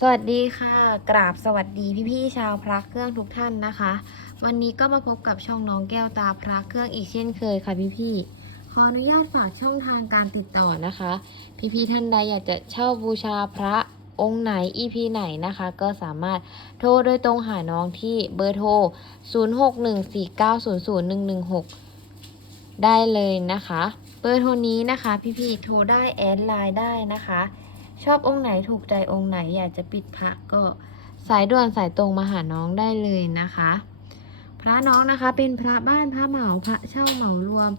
สวัสดีค่ะ กราบสวัสดีพี่ๆชาวพระเครื่องทุกท่านนะคะ วันนี้ก็มาพบกับช่องน้องแก้วตาพระเครื่องอีกเช่นเคยค่ะพี่ๆขออนุญาตฝากช่องทางการติดต่อนะคะ พี่ๆท่านใดอยากจะเช่าบูชาพระองค์ไหน EP ไหนนะคะ ก็สามารถโทรโดยตรงหาน้องที่เบอร์โทร 0614900116 ได้เลยนะคะ เบอร์โทรนี้นะคะ พี่ๆโทรได้แอดไลน์ได้นะคะ ชอบองค์ไหนถูกใจองค์ไหนอยากจะปิดพระก็สายด่วนสายตรงมาหาน้องได้เลยนะคะ พระน้องนะคะเป็นพระบ้านพระเหมาพระเช่าเหมารวม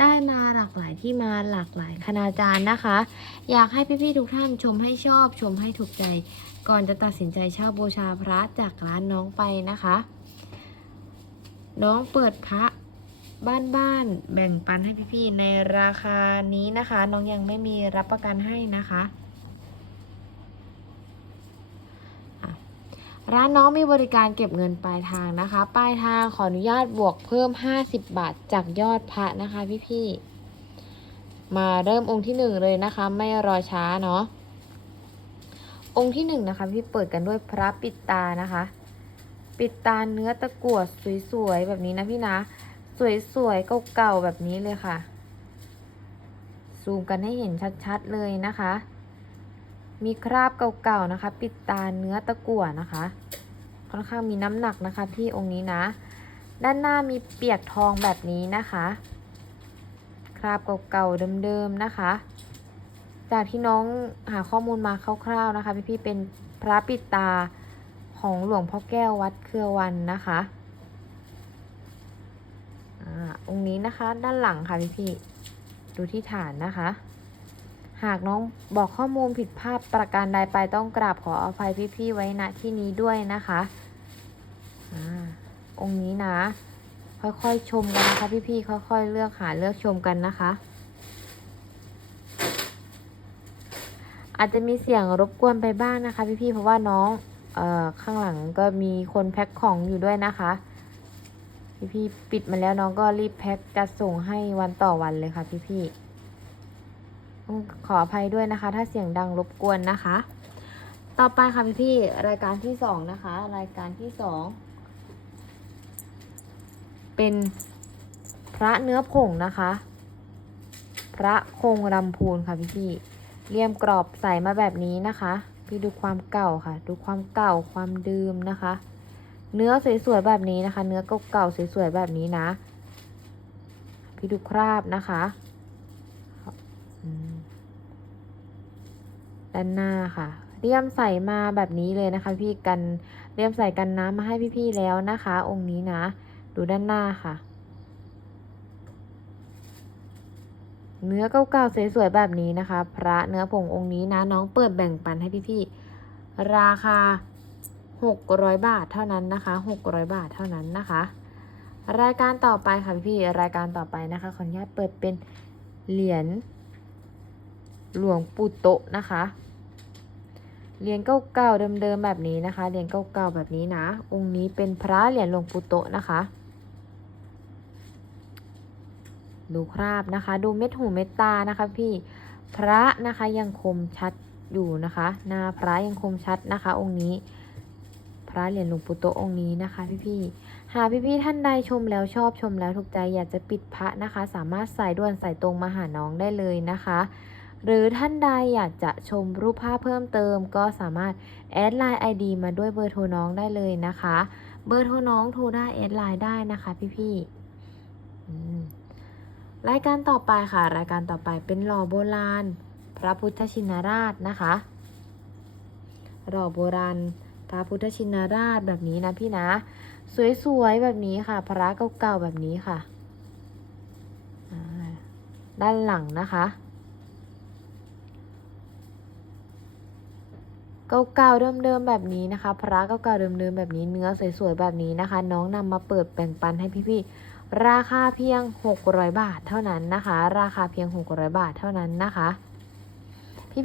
ได้มาหลากหลายที่มาหลากหลายคณาจารย์นะคะ อยากให้พี่ๆทุกท่านชมให้ชอบชมให้ถูกใจ ก่อนจะตัดสินใจเช่าบูชาพระจากร้านน้องไปนะคะ น้องเปิดพระบ้านๆแบ่งปันให้พี่ๆในราคานี้นะคะ น้องยังไม่มีรับประกันให้นะคะ ร้านน้องมีบริการเก็บเงินปลายทางนะคะ ปลายทางขออนุญาตบวกเพิ่ม 50 บาทจากยอดพระนะคะพี่ๆ มาเริ่มองค์ที่หนึ่งเลยนะคะ ไม่รอช้าเนาะ องค์ที่หนึ่งนะคะ พี่เปิดกันด้วยพระปิดตานะคะ ปิดตาเนื้อตะกั่วสวยๆ แบบนี้นะพี่นะ สวยๆ เก่าๆ แบบนี้เลยค่ะ ซูมกันให้เห็นชัดๆ เลยนะคะ มีคราบเก่าๆนะคะ ปิดตาเนื้อตะกั่วนะคะ ค่อนข้างมีน้ำหนักนะคะพี่องค์นี้นะ ด้านหน้ามีเปียกทองแบบนี้นะคะ คราบเก่าๆเดิมๆนะคะ จากที่น้องหาข้อมูลมาคร่าวๆนะคะ พี่ๆเป็นพระปิดตาของหลวงพ่อแก้ววัดเครือวันนะคะอาองค์นี้นะคะด้านหลังค่ะพี่ๆดูที่ฐานนะคะ หากน้องบอกข้อมูลผิดพลาดประการใดไปต้องกราบขออภัยพี่ๆไว้ณที่นี้ด้วยนะคะอาองค์นี้นะ ค่อยๆชมกันนะคะพี่ๆค่อย ๆ เลือกหาเลือกชมกันนะคะ อาจจะมีเสียงรบกวนไปบ้างนะคะ พี่ๆเพราะว่าน้องเอ่อข้างหลังก็มีคนแพ็คของอยู่ด้วยนะคะพี่ๆปิดมาแล้วน้องก็รีบแพ็คจะส่งให้วันต่อวันเลยค่ะพี่ๆ ขออภัยด้วยนะคะ ถ้าเสียงดังรบกวนนะคะ ต่อไปค่ะพี่พี่รายการที่สองนะคะ รายการที่สองเป็นพระเนื้อผงนะคะ พระคงรำพูนค่ะพี่พี่เลี่ยมกรอบใสมาแบบนี้นะคะ พี่ดูความเก่าค่ะ ดูความเก่าความดื่มนะคะ เนื้อสวยๆแบบนี้นะคะ เนื้อเก่าๆสวยๆแบบนี้นะ พี่ดูคราบนะคะอืม ด้านหน้าค่ะ เลี่ยมใส่มาแบบนี้เลยนะคะ พี่กันเลี่ยมใส่กันน้ำมาให้พี่ๆแล้วนะคะ องค์นี้นะ ดูด้านหน้าค่ะ เนื้อเก่าๆสวยๆแบบนี้นะคะ พระเนื้อผงองค์นี้นะ น้องเปิดแบ่งปันให้พี่ๆราคา 600 บาทเท่านั้นนะคะ 600 บาทเท่านั้นนะคะ รายการต่อไปค่ะพี่ๆรายการต่อไปนะคะขออนุญาตเปิดเป็นเหรียญหลวงปู่โตนะคะ เหรียญเก่าๆเดิมๆแบบนี้นะคะเหรียญเก่าๆแบบนี้นะ องค์นี้เป็นพระเหรียญหลวงปู่โตะนะคะ ดูคราบนะคะ ดูเม็ดหูเม็ดตานะคะพี่พระนะคะยังคมชัดอยู่นะคะหน้าพระยังคมชัดนะคะ องค์นี้ พระเหรียญหลวงปู่โตะองค์นี้นะคะ พี่ๆหากพี่ๆท่านใดชมแล้วชอบชมแล้วถูกใจอยากจะปิดพระนะคะ สามารถใส่ด่วนใส่ตรงมาหาน้องได้เลยนะคะ หรือท่านใดอยากจะชมรูปภาพเพิ่มเติม ก็สามารถแอดไลน์ ID มาด้วยเบอร์โทรน้องได้เลยนะคะ เบอร์โทรน้องโทรได้แอดไลน์ได้นะคะพี่ๆรายการต่อไปค่ะ รายการต่อไปเป็นหล่อโบราณ พระพุทธชินราชนะคะหล่อโบราณพระพุทธชินราชแบบนี้นะพี่นะ สวยๆแบบนี้ค่ะ พระเก่าๆแบบนี้ค่ะ ด้านหลังนะคะ เก่าๆเดิมๆแบบนี้นะคะ พระเก่าๆเดิมๆแบบนี้เนื้อสวยๆแบบนี้นะคะ น้องนำมาเปิดแบ่งปันให้พี่ๆราคาเพียง 600 บาทเท่านั้นนะคะ ราคาเพียง 600 บาทเท่านั้นนะคะ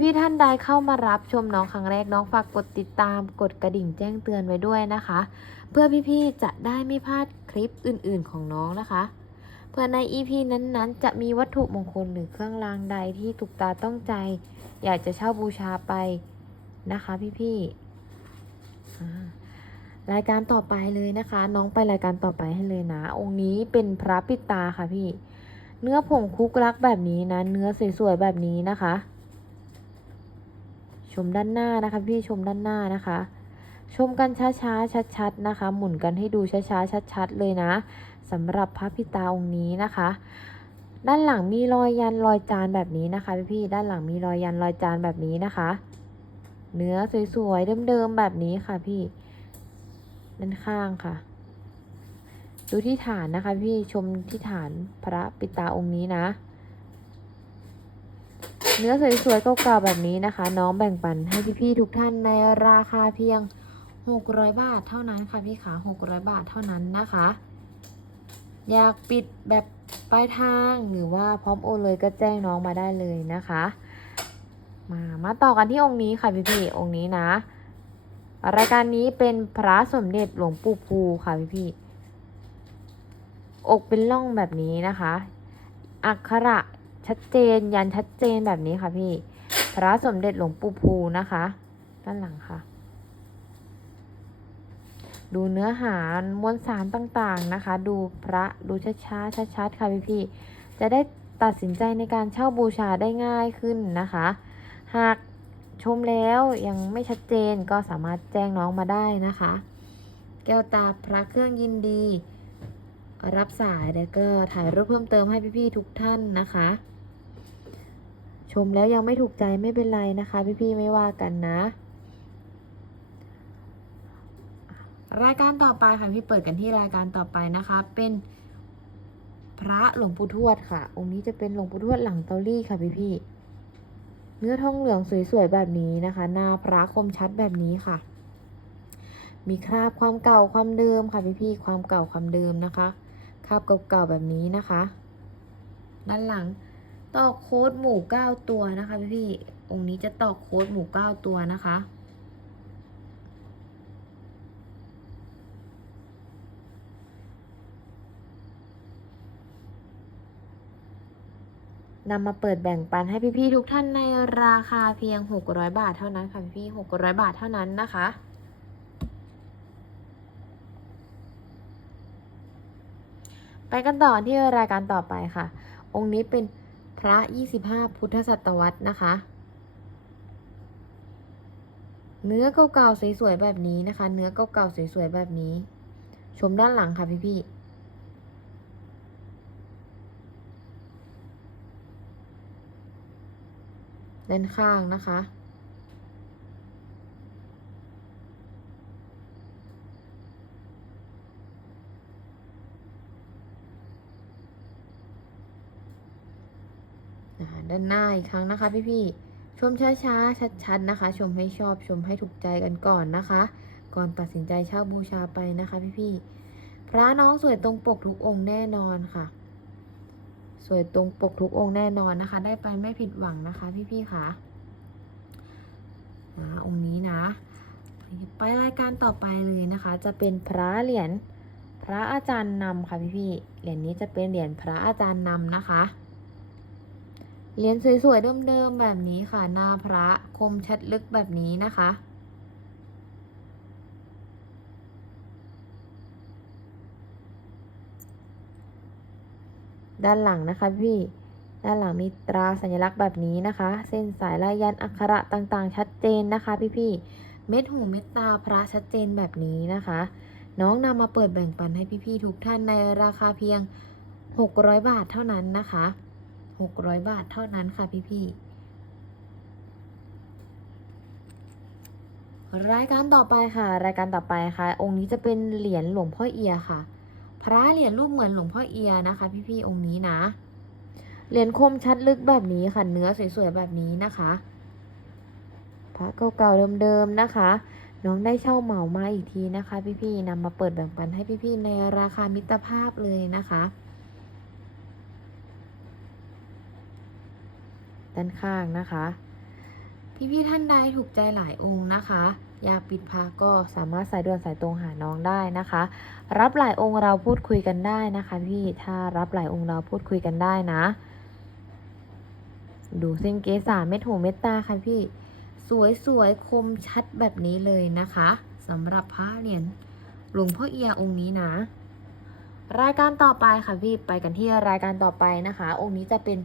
พี่ๆท่านใดเข้ามารับชมน้องครั้งแรกน้องฝากกดติดตามกดกระดิ่งแจ้งเตือนไว้ด้วยนะคะ เพื่อพี่ๆจะได้ไม่พลาดคลิปอื่นๆของน้องนะคะ เพื่อใน EP นั้นๆ จะมีวัตถุมงคลหรือเครื่องรางใดที่ถูกตาต้องใจ อยากจะเช่าบูชาไป นะคะพี่อ่รายการต่อไปเลยนะคะ น้องไปรายการต่อไปให้เลยนะ องค์นี้เป็นพระปิดตาค่ะพี่ เนื้อผงคุกลักแบบนี้นะ เนื้อสวยๆแบบนี้นะคะ ชมด้านหน้านะคะ พี่ชมด้านหน้านะคะ ชมกันช้าๆชัดๆนะคะ หมุนกันให้ดูช้าๆชัดๆเลยนะสำหรับพระพิตาองค์นี้นะคะ ด้านหลังมีรอยยันรอยจานแบบนี้นะคะพี่ๆด้านหลังมีรอยยันรอยจานแบบนี้นะคะ เนื้อสวยๆเดิมๆแบบนี้ค่ะพี่ ด้านข้างค่ะ ดูที่ฐานนะคะ พี่ชมที่ฐานพระปิตาองค์นี้นะ เนื้อสวยๆเก่าๆแบบนี้นะคะ น้องแบ่งปันให้พี่ๆทุกท่านในราคาเพียง 600 บาทเท่านั้นค่ะพี่ขา600 บาทเท่านั้นนะคะ อยากปิดแบบปลายทางหรือว่าพร้อมโอนเลยก็แจ้งน้องมาได้เลยนะคะ มามาต่อกันที่องค์นี้ค่ะพี่พี่องค์นี้นะ รายการนี้เป็นพระสมเด็จหลวงปู่ภูค่ะพี่พี่อกเป็นร่องแบบนี้นะคะ อักขระชัดเจนยันชัดเจนแบบนี้ค่ะพี่ พระสมเด็จหลวงปู่ภูนะคะ ด้านหลังค่ะ ดูเนื้อหามวลสารต่างๆนะคะ ดูพระดูช้าๆชัดๆค่ะพี่ๆจะได้ตัดสินใจในการเช่าบูชาได้ง่ายขึ้นนะคะ หากชมแล้วยังไม่ชัดเจนก็สามารถแจ้งน้องมาได้นะคะ แก้วตาพระเครื่องยินดี รับสายแล้วก็ถ่ายรูปเพิ่มเติมให้พี่ๆทุกท่านนะคะ ชมแล้วยังไม่ถูกใจไม่เป็นไรนะคะ พี่ๆไม่ว่ากันนะ รายการต่อไปค่ะพี่เปิดกันที่รายการต่อไปนะคะ เป็นพระหลวงปู่ทวดค่ะ องค์นี้จะเป็นหลวงปู่ทวดหลังเตาลี่ค่ะพี่พี่ๆ เนื้อทองเหลืองสวยๆแบบนี้นะคะ หน้าพระคมชัดแบบนี้ค่ะ มีคราบความเก่าความเดิมค่ะพี่พี่ๆความเก่าความเดิมนะคะคราบเก่าๆแบบนี้นะคะ ด้านหลังตอกโค้ดหมู่เก้าตัวนะคะพี่พี่ๆองค์นี้จะตอกโค้ดหมู่เก้าตัวนะคะ นำมาเปิดแบ่งปันให้พี่ๆทุกท่านในราคาเพียง 600 บาทเท่านั้นค่ะพี่ๆ600 บาทเท่านั้นนะคะ ไปกันต่อที่รายการต่อไปค่ะ องค์นี้เป็นพระ 25 พุทธศตวรรษนะคะ เนื้อเก่าๆสวยๆแบบนี้นะคะ เนื้อเก่าๆสวยๆแบบนี้ ชมด้านหลังค่ะพี่ๆ ด้านข้างนะคะ ด้านหน้าอีกครั้งนะคะพี่ๆ ชมช้าๆ ชัดๆ นะคะ ชมให้ชอบชมให้ถูกใจกันก่อนนะคะ ก่อนตัดสินใจเช่าบูชาไปนะคะพี่ๆ พระน้องสวยตรงปกทุกองค์แน่นอนค่ะ สวยตรงปกทุกองค์แน่นอนนะคะ ได้ไปไม่ผิดหวังนะคะ พี่ๆค่ะอ่าองค์นี้นะ ไปรายการต่อไปเลยนะคะ จะเป็นพระเหรียญพระอาจารย์นำค่ะพี่ๆเหรียญนี้จะเป็นเหรียญพระอาจารย์นำนะคะเหรียญสวยๆเดิมๆแบบนี้ค่ะหน้าพระคมชัดลึกแบบนี้นะคะ ด้านหลังนะคะพี่ ด้านหลังมีตราสัญลักษณ์แบบนี้นะคะ เส้นสายลายยันอักขระต่างๆ ชัดเจนนะคะพี่ๆ เม็ดหูเม็ดตาพระชัดเจนแบบนี้นะคะ น้องนำมาเปิดแบ่งปันให้พี่ๆทุกท่านในราคาเพียง 600 บาทเท่านั้นนะคะ 600 บาทเท่านั้นค่ะพี่ๆรายการต่อไปค่ะ รายการต่อไปค่ะ องค์นี้จะเป็นเหรียญหลวงพ่อเอียค่ะ พระเหรียญรูปเหมือนหลวงพ่อเอียนะคะ พี่ๆองค์นี้นะ เหรียญคมชัดลึกแบบนี้ค่ะ เนื้อสวยๆแบบนี้นะคะ พระเก่าๆเดิมๆนะคะ น้องได้เช่าเหมามาอีกทีนะคะ พี่ๆนำมาเปิดแบ่งปันให้พี่ๆในราคามิตรภาพเลยนะคะด้านข้างนะคะ พี่ๆท่านใดถูกใจหลายองค์นะคะ อยากปิดพาก็สามารถสายด่วนสายตรงหาน้องได้นะคะ รับหลายองค์เราพูดคุยกันได้นะคะ พี่ถ้ารับหลายองค์เราพูดคุยกันได้นะ ดูเส้นเกสาเม็ดหูเม็ดตาค่ะพี่ สวยสวยๆคมชัดแบบนี้เลยนะคะสำหรับพระเหรียญหลวงพ่อเอียองค์นี้นะ รายการต่อไปค่ะพี่ไปกันที่รายการต่อไปนะคะ องค์นี้จะเป็น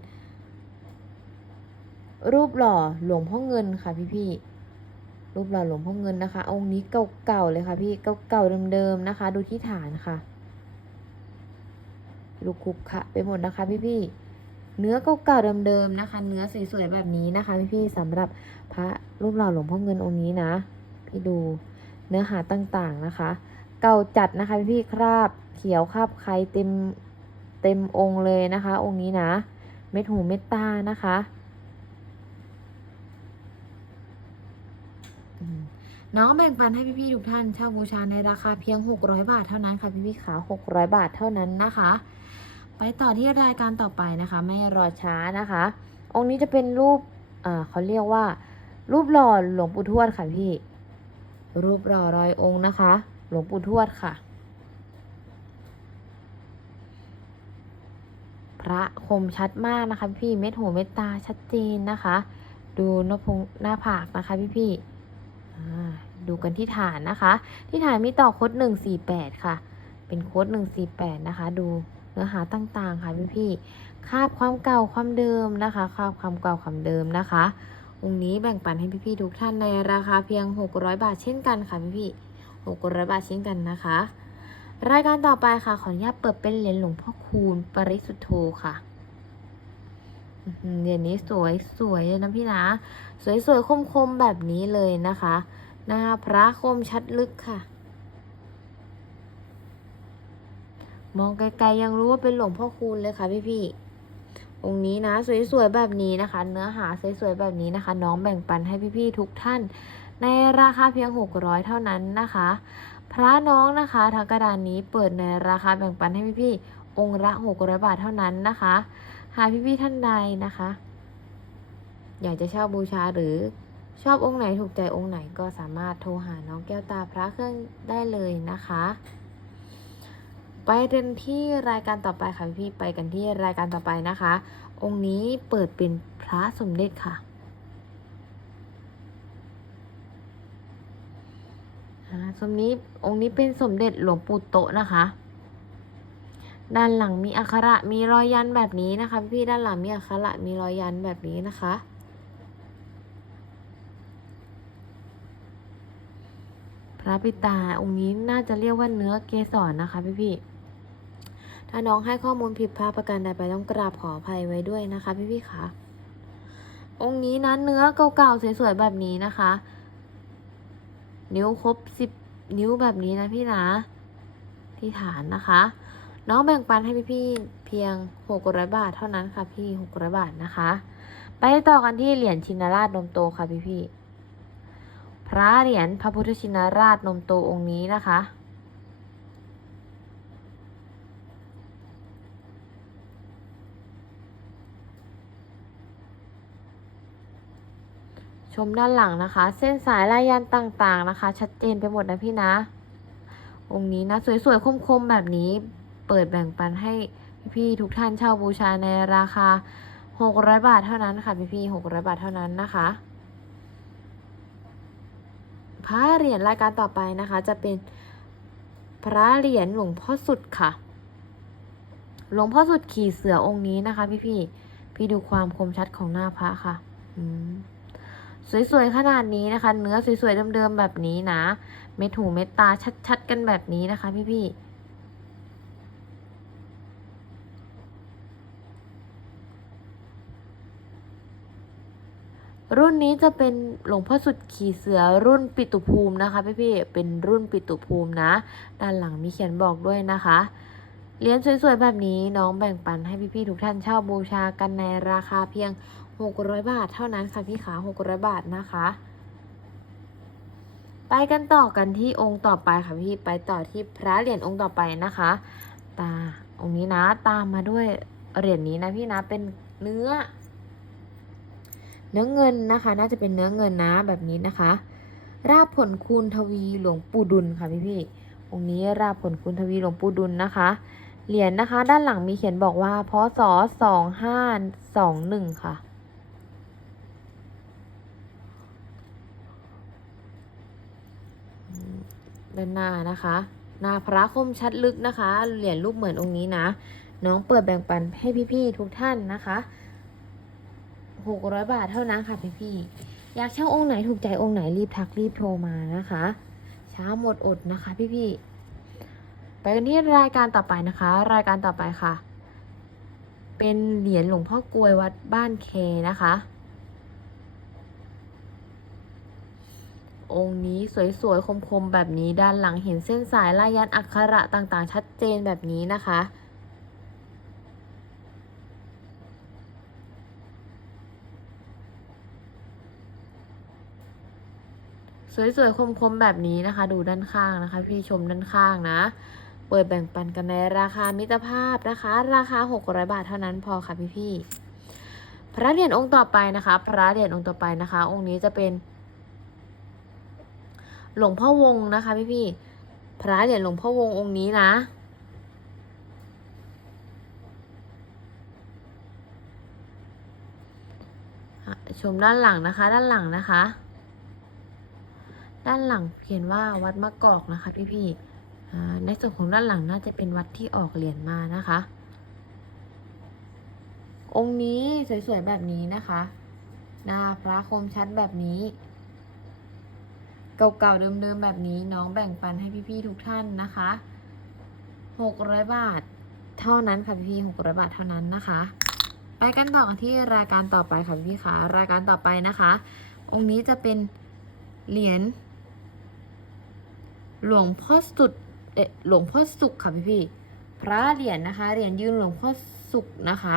รูปหล่อหลวงพ่อเงินค่ะพี่พี่รูปหล่อหลวงพ่อเงินนะคะ องค์นี้เก่าๆเลยค่ะพี่เก่าๆเดิมๆนะคะ ดูที่ฐานค่ะลูกคุกค่ะไปหมดนะคะพี่พี่เนื้อเก่าๆเดิมๆนะคะ เนื้อสวยๆแบบนี้นะคะ พี่พี่สำหรับพระรูปหล่อหลวงพ่อเงินองค์นี้นะ พี่ดูเนื้อหาต่างๆนะคะ เก่าจัดนะคะพี่พี่คราบเขียวคราบใครเต็มเต็มองค์เลยนะคะ องค์นี้นะ เม็ดหูเม็ดตานะคะอืม น้องแบ่งปันให้พี่ๆทุกท่านเช่าบูชาในราคาเพียง 600 บาทเท่านั้นค่ะพี่ๆขา600 บาทเท่านั้นนะคะ ไปต่อที่รายการต่อไปนะคะ ไม่รอช้านะคะ องค์นี้จะเป็นรูปอ่าเขาเรียกว่า รูปหล่อหลวงปู่ทวดค่ะพี่ รูปหล่อรอยองค์นะคะ หลวงปู่ทวดค่ะ พระคมชัดมากนะคะพี่เม็ดหูเม็ดตาชัดเจนนะคะ ดูหน้าพงหน้าผากนะคะพี่ๆ ดูกันที่ฐานนะคะ ที่ฐานมีต่อโค้ดหนึ่งสี่แปดค่ะ เป็นโค้ดหนึ่งสี่แปดนะคะ ดูเนื้อหาต่างๆ ค่ะพี่พี่คาบความเก่าความเดิมนะคะคาบความเก่าความเดิมนะคะ องค์นี้แบ่งปันให้พี่ๆทุกท่านในราคาเพียง 600 บาทเช่นกันค่ะพี่ๆ600 บาทเช่นกันนะคะ รายการต่อไปค่ะ ขออนุญาตเปิดเป็นเหรียญหลวงพ่อคูณปริสุทธโธค่ะ เหรียญนี้สวยสวยเลยนะพี่นะ สวยสวยคมคมๆแบบนี้เลยนะคะ หน้าพระคมชัดลึกค่ะ มองไกลๆยังรู้ว่าเป็นหลวงพ่อคูณเลยค่ะพี่ๆองค์นี้นะสวยๆแบบนี้นะคะ เนื้อหาสวยๆแบบนี้นะคะ น้องแบ่งปันให้พี่ๆทุกท่าน ในราคาเพียง 600 เท่านั้นนะคะ พระน้องนะคะทางกระดานนี้เปิดในราคาแบ่งปันให้พี่ๆองค์ละ600 บาทเท่านั้นนะคะ หากพี่ๆท่านใดนะคะ อยากจะเช่าบูชาหรือชอบองค์ไหนถูกใจองค์ไหนก็สามารถโทรหาน้องแก้วตาพระเครื่องได้เลยนะคะ ไปกันที่รายการต่อไปค่ะพี่ๆไปกันที่รายการต่อไปนะคะ องค์นี้เปิดเป็นพระสมเด็จค่ะสมนี้องค์นี้เป็นสมเด็จหลวงปู่โตนะคะ ด้านหลังมีอักขระมีรอยยันแบบนี้นะคะ พี่ด้านหลังมีอักขระมีรอยยันแบบนี้นะคะ พระปิตาองค์นี้น่าจะเรียกว่าเนื้อเกสรนะคะ พี่ๆถ้าน้องให้ข้อมูลผิดพลาดประการใดไปต้องกราบขออภัยไว้ด้วยนะคะ พี่ๆคะองค์นี้นะเนื้อเก่าๆสวยๆแบบนี้นะคะ นิ้วครบสิบนิ้วแบบนี้นะพี่นะที่ฐานนะคะ น้องแบ่งปันให้พี่ๆเพียงหกร้อยบาทเท่านั้นค่ะพี่หกร้อยบาทนะคะ ไปต่อกันที่เหรียญชินราชนมโตค่ะพี่ๆพระเหรียญพระพุทธชินราชนมโตองค์นี้นะคะ ชมด้านหลังนะคะ เส้นสายลายยันต์ต่างๆนะคะ ชัดเจนไปหมดนะพี่นะองค์นี้นะ สวยๆ คมๆ แบบนี้ เปิดแบ่งปันให้พี่ๆทุกท่านเช่าบูชาในราคา 600 บาทเท่านั้นค่ะพี่ๆ600 บาทเท่านั้นนะคะพระเหรียญรายการต่อไปนะคะ จะเป็นพระเหรียญหลวงพ่อสุดค่ะ หลวงพ่อสุดขี่เสือองค์นี้นะคะ พี่พี่ๆพี่ดูความคมชัดของหน้าพระค่ะสวยๆขนาดนี้นะคะ เนื้อสวยๆเดิมๆแบบนี้นะ เม็ดหูเม็ดตาชัดๆกันแบบนี้นะคะ พี่ๆ รุ่นนี้จะเป็นหลวงพ่อสุดขี่เสือรุ่นปิตุภูมินะคะพี่ๆเป็นรุ่นปิตุภูมินะ ด้านหลังมีเขียนบอกด้วยนะคะเหรียญสวยๆแบบนี้น้องแบ่งปันให้พี่ๆทุกท่านเช่าบูชากันในราคาเพียง 600 บาทเท่านั้นค่ะพี่ขา600 บาทนะคะ ไปกันต่อกันที่องค์ต่อไปค่ะพี่ไปต่อที่พระเหรียญองค์ต่อไปนะคะ ตาองค์นี้นะตามมาด้วยเหรียญนี้นะพี่นะเป็นเนื้อ เนื้อเงินนะคะ น่าจะเป็นเนื้อเงินนะแบบนี้นะคะ ราบผลคูณทวีหลวงปู่ดุลค่ะพี่พี่ๆองค์นี้ราบผลคูณทวีหลวงปู่ดุลนะคะ เหรียญนะคะ ด้านหลังมีเขียนบอกว่าพศสองห้าสองหนึ่งค่ะด้านหน้านะคะหน้าพระคมชัดลึกนะคะ เหรียญรูปเหมือนองค์นี้นะ น้องเปิดแบ่งปันให้พี่ๆทุกท่านนะคะ หกร้อยบาทเท่านั้นค่ะพี่ๆอยากเช่าองค์ไหนถูกใจองค์ไหนรีบทักรีบโทรมานะคะ ช้าหมดอดนะคะ พี่ๆไปกันที่รายการต่อไปนะคะ รายการต่อไปค่ะ เป็นเหรียญหลวงพ่อกลวยวัดบ้านเคนะคะ องค์นี้สวยๆคมๆแบบนี้ด้านหลังเห็นเส้นสายลายยันอักขระต่างๆ ชัดเจนแบบนี้นะคะ สวยๆคมๆแบบนี้นะคะ ดูด้านข้างนะคะ พี่ชมด้านข้างนะ เปิดแบ่งปันกันในราคามิตรภาพนะคะ ราคา 600 บาทเท่านั้นพอค่ะพี่ๆพระเหรียญองค์ต่อไปนะคะ พระเหรียญองค์ต่อไปนะคะ องค์นี้จะเป็น หลวงพ่อวงนะคะพี่พี่ๆพระเหรียญหลวงพ่อวงองค์นี้นะชมด้านหลังนะคะ ด้านหลังนะคะ ด้านหลังเขียนว่าวัดมะกอกนะคะพี่พี่ๆในส่วนของด้านหลังน่าจะเป็นวัดที่ออกเหรียญมานะคะ องค์นี้สวยๆแบบนี้นะคะหน้าพระคมชัดแบบนี้ เก่าๆเดิมๆแบบนี้น้องแบ่งปันให้พี่ๆทุกท่านนะคะหกร้อยบาทเท่านั้นค่ะพี่ๆหกร้อยบาทเท่านั้นนะคะ ไปกันต่อที่รายการต่อไปค่ะพี่ๆคะรายการต่อไปนะคะ องค์นี้จะเป็นเหรียญ หลวงพ่อสุดเอะหลวงพ่อสุขค่ะพี่ๆพระเหรียญนะคะเหรียญยืนหลวงพ่อสุขนะคะ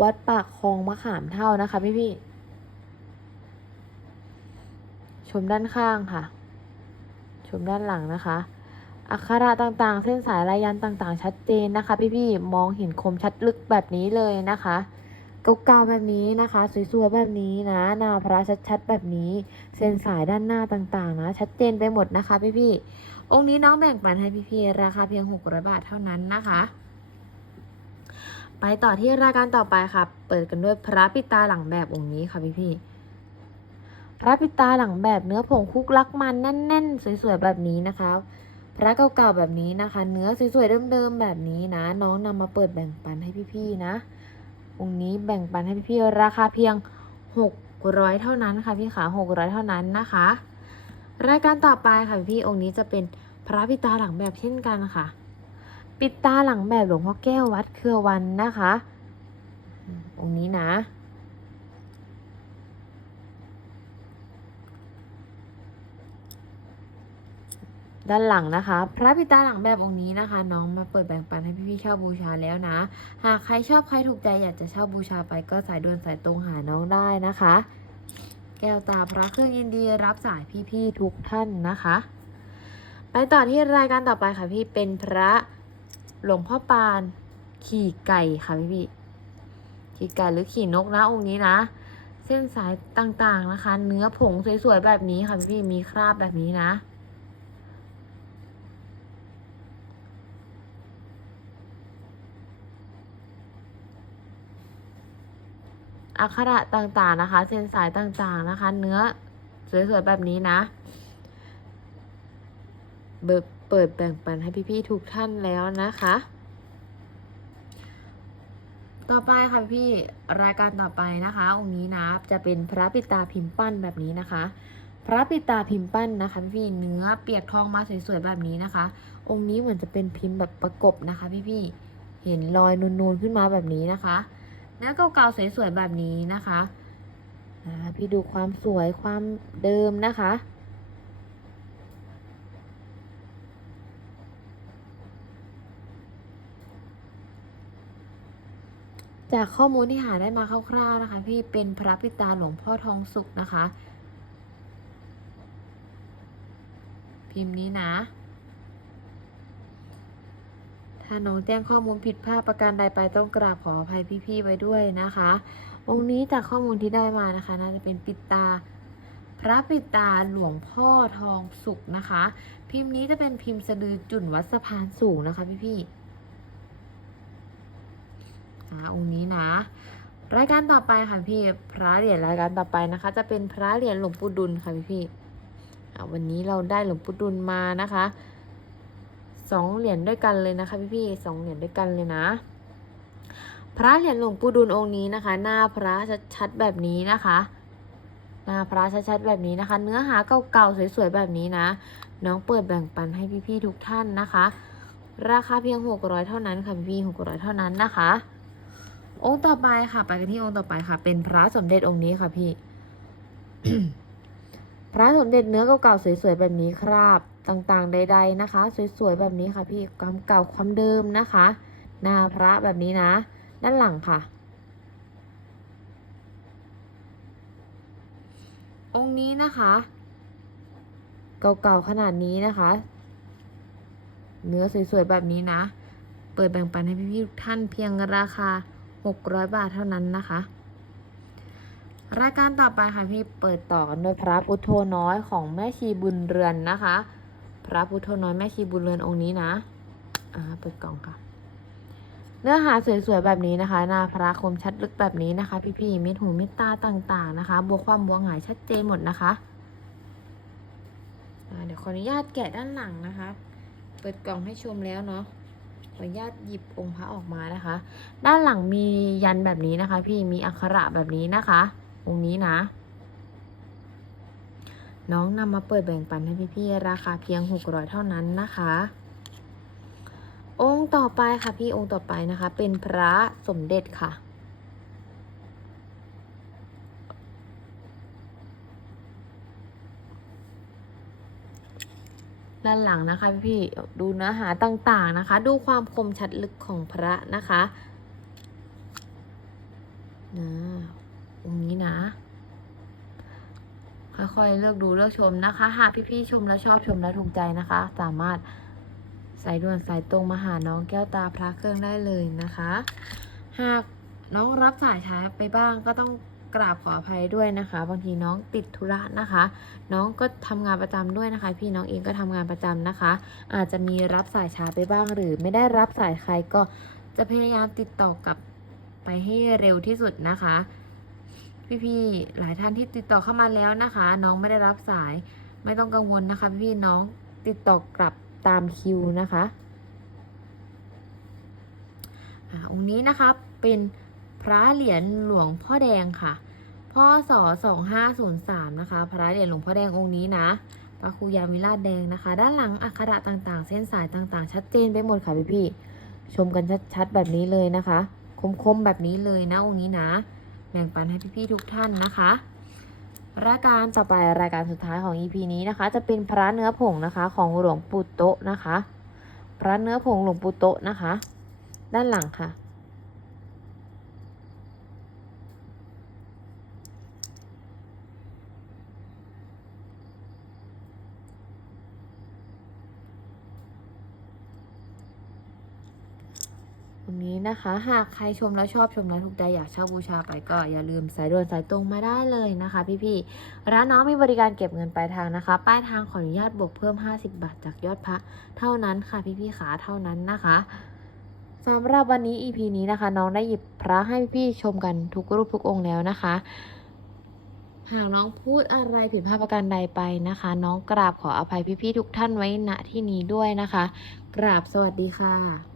วัดปากคลองมะขามเท่านะคะพี่พี่ชมด้านข้างค่ะ ชมด้านหลังนะคะ อักขระต่างๆ เส้นสายลายยันต์ต่างๆ ชัดเจนนะคะพี่พี่ๆ มองเห็นคมชัดลึกแบบนี้เลยนะคะ ก่าๆแบบนี้นะคะ สวยๆแบบนี้นะหน้าพระชัดๆแบบนี้ เส้นสายด้านหน้าต่างๆ นะ ชัดเจนไปหมดนะคะพี่พี่ๆองค์นี้น้องแบ่งปันให้พี่พี่ๆราคาเพียง600บาทเท่านั้นนะคะ ไปต่อที่รายการต่อไปค่ะ เปิดกันด้วยพระปิตาหลังแบบองค์นี้ค่ะพี่พี่ๆพระปิตาหลังแบบเนื้อผงคุกลักมันแน่น ๆ สวยๆแบบนี้นะคะ พระเก่าๆแบบนี้นะคะ เนื้อสวยๆเดิมๆแบบนี้นะ น้องนำมาเปิดแบ่งปันให้พี่ๆนะ องค์นี้แบ่งปันให้พี่ๆราคาเพียง 600 เท่านั้นค่ะพี่ขา600 เท่านั้นนะคะ รายการต่อไปค่ะพี่องค์นี้จะเป็นพระปิตาหลังแบบเช่นกันค่ะ ปิตาหลังแบบหลวงพ่อแก้ววัดเครือวันนะคะอืมองค์นี้นะ ด้านหลังนะคะ พระปิตาหลังแบบองค์นี้นะคะ น้องมาเปิดแบ่งปันให้พี่ๆเช่าบูชาแล้วนะ หากใครชอบใครถูกใจอยากจะเช่าบูชาไปก็สายด่วนสายตรงหาน้องได้นะคะ แก้วตาพระเครื่องยินดีรับสายพี่ๆทุกท่านนะคะ ไปต่อที่รายการต่อไปค่ะพี่เป็นพระหลวงพ่อปานขี่ไก่ค่ะพี่พี่ขี่ไก่หรือขี่นกนะองค์นี้นะ เส้นสายต่างๆนะคะ เนื้อผงสวยๆแบบนี้ค่ะพี่พี่มีคราบแบบนี้นะ อักขระต่างๆนะคะ เส้นสายต่างๆนะคะ เนื้อสวยๆแบบนี้นะเบิกเปิดแบ่งปันให้พี่ๆทุกท่านแล้วนะคะ ต่อไปค่ะพี่รายการต่อไปนะคะ องค์นี้นะจะเป็นพระปิตาพิมพ์ปั้นแบบนี้นะคะ พระปิตาพิมพ์ปั้นนะคะพี่ๆเนื้อเปียกทองมาสวยๆแบบนี้นะคะ องค์นี้เหมือนจะเป็นพิมพ์แบบประกบนะคะ พี่ๆเห็นรอยนูนๆขึ้นมาแบบนี้นะคะ เนื้อเก่าๆสวยๆแบบนี้นะคะพี่ดูความสวยความเดิมนะคะ จากข้อมูลที่หาได้มาคร่าวๆนะคะ พี่เป็นพระปิตาหลวงพ่อทองสุขนะคะ พิมพ์นี้นะ ถ้าน้องแจ้งข้อมูลผิดพลาดประการใดไปต้องกราบขออภัยพี่ๆไว้ด้วยนะคะ องค์นี้จากข้อมูลที่ได้มานะคะ น่าจะเป็นปิดตา พระปิดตาหลวงพ่อทองสุขนะคะ พิมพ์นี้จะเป็นพิมพ์สะดือจุ่นวัดสะพานสูงนะคะพี่ๆอ่าองค์นี้นะรายการต่อไปค่ะพี่พระเหรียญรายการต่อไปนะคะ จะเป็นพระเหรียญหลวงปู่ดุลค่ะพี่พี่วันนี้เราได้หลวงปู่ดุลมานะคะ สองเหรียญด้วยกันเลยนะคะพี่พี่สองเหรียญด้วยกันเลยนะ พระเหรียญหลวงปู่ดุลองค์นี้นะคะ หน้าพระชัดๆแบบนี้นะคะหน้าพระชัดๆแบบนี้นะคะ เนื้อหาเก่าๆสวยๆแบบนี้นะ น้องเปิดแบ่งปันให้พี่ๆทุกท่านนะคะ ราคาเพียง600เท่านั้นค่ะพี่ๆ600เท่านั้นนะคะ องค์ต่อไปค่ะ ไปกันที่องค์ต่อไปค่ะ เป็นพระสมเด็จองค์นี้ค่ะพี่พระสมเด็จเนื้อเก่าๆสวยๆแบบนี้คราบ ต่างๆใด ๆนะคะ สวยๆแบบนี้ค่ะพี่ความเก่าความเดิมนะคะ หน้าพระแบบนี้นะ ด้านหลังค่ะ องค์นี้นะคะ เก่าๆขนาดนี้นะคะ เนื้อสวยๆแบบนี้นะ เปิดแบ่งปันให้พี่ๆทุกท่านเพียงราคา 600 บาทเท่านั้นนะคะรายการต่อไปค่ะพี่เปิดต่อกันด้วยพระพุทโธน้อยของแม่ชีบุญเรือนนะคะ พระพุทโธน้อยแม่ชีบุญเรือนองค์นี้นะ อ่า เปิดกล่องค่ะ เนื้อหาสวยๆแบบนี้นะคะหนาพระคมชัดลึกแบบนี้นะคะ พี่ๆมิตรหูมิตรตาต่างๆนะคะ บวกความบวกหายชัดเจนหมดนะคะเดี๋ยวขออนุญาตแกะด้านหลังนะคะ เปิดกล่องให้ชมแล้วเนาะ ขออนุญาตหยิบองค์พระออกมานะคะ ด้านหลังมียันแบบนี้นะคะ พี่ มีอักขระแบบนี้นะคะ องค์นี้นะ น้องนำมาเปิดแบ่งปันให้พี่ๆราคาเพียง 600 เท่านั้นนะคะ องค์ต่อไปค่ะพี่องค์ต่อไปนะคะ เป็นพระสมเด็จค่ะด้านหลังนะคะพี่ๆดูเนื้อหาต่างๆนะคะ ดูความคมชัดลึกของพระนะคะนะองค์นี้นะ ค่อยๆ เลือกดูเลือกชมนะคะ หากพี่ๆชมแล้วชอบชมแล้วถูกใจนะคะ สามารถสายด่วนสายตรงมาหาน้องแก้วตาพระเครื่องได้เลยนะคะ หากน้องรับสายช้าไปบ้างก็ต้องกราบขออภัยด้วยนะคะ บางทีน้องติดธุระนะคะ น้องก็ทำงานประจำด้วยนะคะ พี่น้องเองก็ทำงานประจำนะคะ อาจจะมีรับสายช้าไปบ้าง หรือไม่ได้รับสายใครก็จะพยายามติดต่อกลับไปให้เร็วที่สุดนะคะ พี่ๆหลายท่านที่ติดต่อเข้ามาแล้วนะคะ น้องไม่ได้รับสายไม่ต้องกังวลนะคะ พี่ๆน้องติดต่อกลับตามคิวนะคะอ่างค์นี้นะคะเป็นพระเหรียญหลวงพ่อแดงค่ะพ่อสอ2503นะคะ พระเหรียญหลวงพ่อแดงองค์นี้นะพระครูยามิราชแดงนะคะ ด้านหลังอักขระต่างๆ เส้นสายต่างๆ ชัดเจนไปหมดค่ะพี่ๆชมกันชัดๆแบบนี้เลยนะคะ คมๆแบบนี้เลยนะองค์นี้นะ แบ่งปันให้พี่ๆทุกท่านนะคะรายการต่อไปรายการสุดท้ายของ EP นี้นะคะ จะเป็นพระเนื้อผงนะคะ ของหลวงปู่โตะนะคะ พระเนื้อผงหลวงปู่โตะนะคะ ด้านหลังค่ะ นี้นะคะ หากใครชมแล้วชอบชมแล้วถูกใจอยากเช่าบูชาไปก็อย่าลืมสายด่วนสายตรงมาได้เลยนะคะ พี่ๆร้านน้องมีบริการเก็บเงินปลายทางนะคะ ป้ายทางขออนุญาตบวกเพิ่ม 50 บาทจากยอดพระเท่านั้นค่ะพี่ๆขาเท่านั้นนะคะสำหรับวันนี้ EP นี้นะคะ น้องได้หยิบพระให้พี่ๆชมกันทุกรูปทุกองค์แล้วนะคะหากน้องพูดอะไรผิดพลาดประการใดไปนะคะ น้องกราบขออภัยพี่ๆทุกท่านไว้ณที่นี้ด้วยนะคะ กราบสวัสดีค่ะ